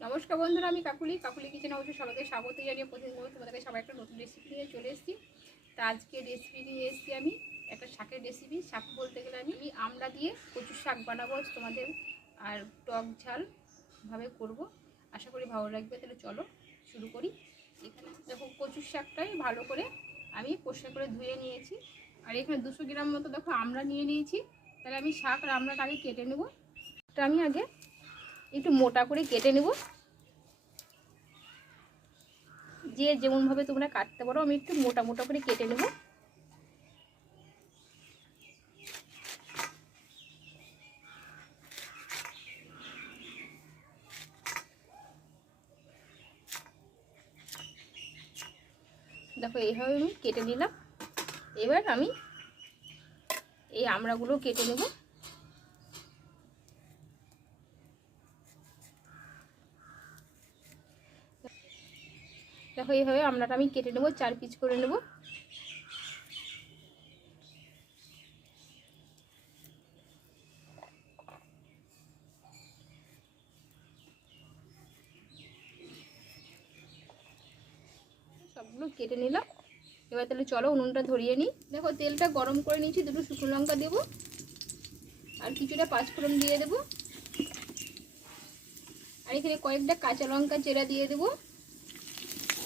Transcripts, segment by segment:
নমস্কার বন্ধুরা, আমি কাকুলি। কাকুলি কিচেন হাউসে সবাইকে স্বাগত জানিয়ে প্রতিদিন তোমাদেরকে সবাই একটা নতুন রেসিপি নিয়ে চলে এসেছি। তা আজকে রেসিপি নিয়ে এসেছি আমি একটা শাকের রেসিপি শাক বলতে গেলে আমি আমি আমড়া দিয়ে কচুর শাক বানাবো তোমাদের। আর টক ঝাল ভাবে করব। আশা করি ভালো লাগবে, তাহলে চলো শুরু করি। এখানে দেখো কচুর শাকটাই ভালো করে আমি পরিষ্কার করে ধুয়ে নিয়েছি। আর এখানে দুশো গ্রাম মতো দেখো আমড়া নিয়ে নিয়েছি। তাহলে আমি শাক আর আমড়াটা আগে কেটে নেব। তা আমি আগে একটু মোটা করে কেটে নেব। যে যেমনভাবে তোমরা কাটতে পারো, আমি একটু মোটা মোটা করে কেটে নেব। দেখো, এইভাবে আমি কেটে নিলাম। এবার আমি এই আমড়াগুলো কেটে নেব। দেখো এইভাবে আমরাটা আমি কেটে নেব, চার পিস করে নেব। সবগুলো কেটে নিলাম। এবার তাহলে চলো উনুনটা ধরিয়ে নিই। দেখো, তেলটা গরম করে নিয়েছি, দুটো শুকনো লঙ্কা দেবো, আর কিছুটা পাঁচফোড়ন দিয়ে দেবো। আর এখানে কয়েকটা কাঁচা লঙ্কা চেরা দিয়ে দেবো।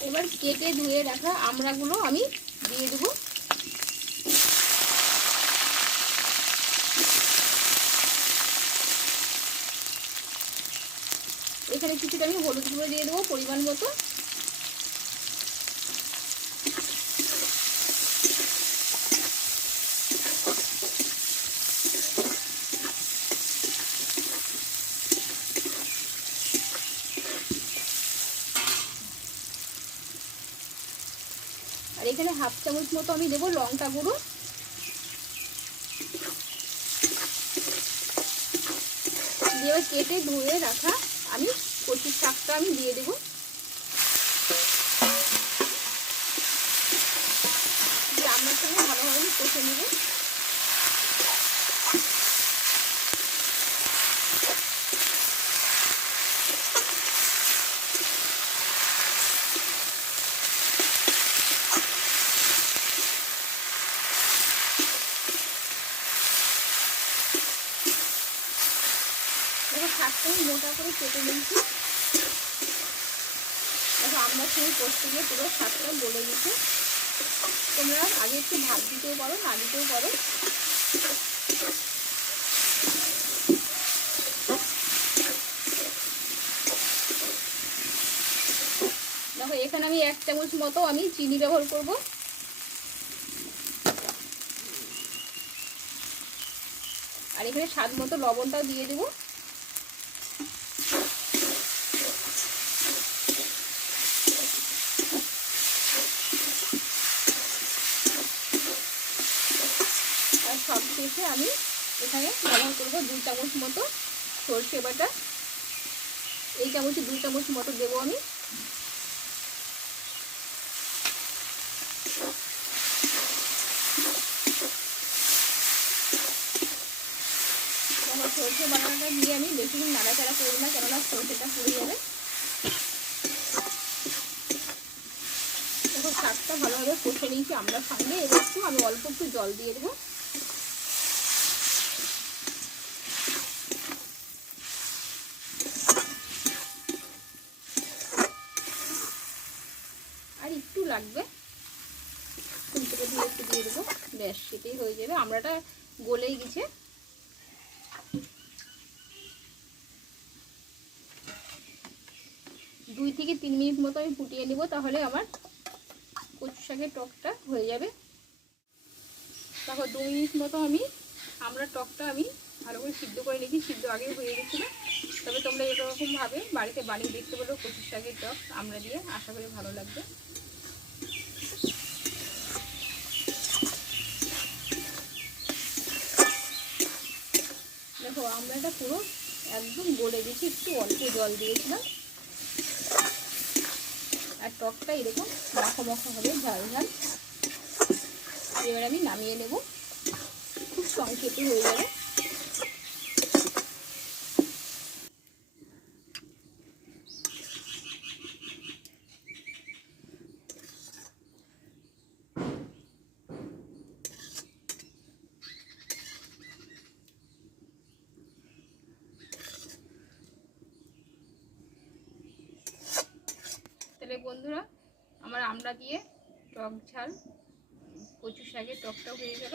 এবার কেটে ধুয়ে রাখা আমড়াগুলো আমি দিয়ে দেবো। এখানে কিছুটা আমি হলুদ গুঁড়ো দিয়ে দেবো পরিমাণ মতো। এখানে হাফ চামচ মতো আমি দেবো লঙ্কা গুঁড়ো। দিয়ে কেটে ধুয়ে রাখা আমি কচুর শাকটা আমি দিয়ে দেবো। দিয়ে আমার সঙ্গে ভালোভাবে কষে নেব। আমি মোটা করে কেটে নিয়েছি। দেখো, আমরা করতে গিয়ে পুরো শাকটা গলে গেছে তোমরা আগে একটু ভাত দিতেও পারো, না দিতেও পারো। দেখো, এখানে আমি এক চামচ মতো আমি চিনি ব্যবহার করব। আর এখানে স্বাদ মতো লবণটাও দিয়ে দেবো আর সব শেষে আমি এখানে ব্যবহার করব দু চামচ মতো সর্ষে বাটা। এই চামচে দু চামচ মতো দেবো আমি। সর্ষে বাটাটা দিয়ে আমি বেশিক্ষণ নাড়াচাড়া করব না, কেননা সর্ষেটা পুড়ে যাবে। দেখো, শাকটা ভালোভাবে কষে নিয়েছি আমরা সঙ্গে। এবার একটু আমি অল্প একটু জল দিয়ে দেবো। একটু লাগবে। ফুলকপি দিয়ে একটু দিয়ে দেবো। ব্যাস, সেটাই হয়ে যাবে। আমরাটা গলেই গেছে। দুই থেকে তিন মিনিট মতো আমি ফুটিয়ে নিব, তাহলে আমার কচু শাকের টকটা হয়ে যাবে। তারপর দু মিনিট মতো আমি আমরা টকটা আমি ভালো করে সিদ্ধ করে নিয়েছি। সিদ্ধ আগে হয়ে গেছিল তবে তোমরা এরকমভাবে বাড়িতে বানিয়ে দেখতে পারো কচু শাকের টক আমরা দিয়ে। আশা করি ভালো লাগবে। এটা পুরো একদম গলে দিয়েছি একটু অল্প জল দিয়েছিলাম। আর টকটা এরকম মাখো মাখো হবে, ঝাল ঝাল। এবার আমি নামিয়ে নেব। খুব সংক্ষেপে হয়ে যাবে আমার আমরা দিয়ে টক ঝাল কচু শাকের টকটাও হয়ে গেল।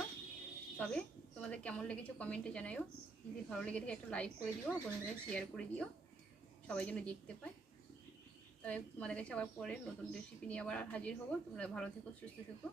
তবে তোমাদের কেমন লেগেছে কমেন্টে জানাইও। যদি ভালো লেগে থাকে একটা লাইক করে দিও, বন্ধুদের শেয়ার করে দিও, সবাই যেন দেখতে পায়। তবে তোমাদের কাছে আবার পরে নতুন রেসিপি নিয়ে আবার হাজির হব। তোমরা ভালো থেকো, সুস্থ থেকো।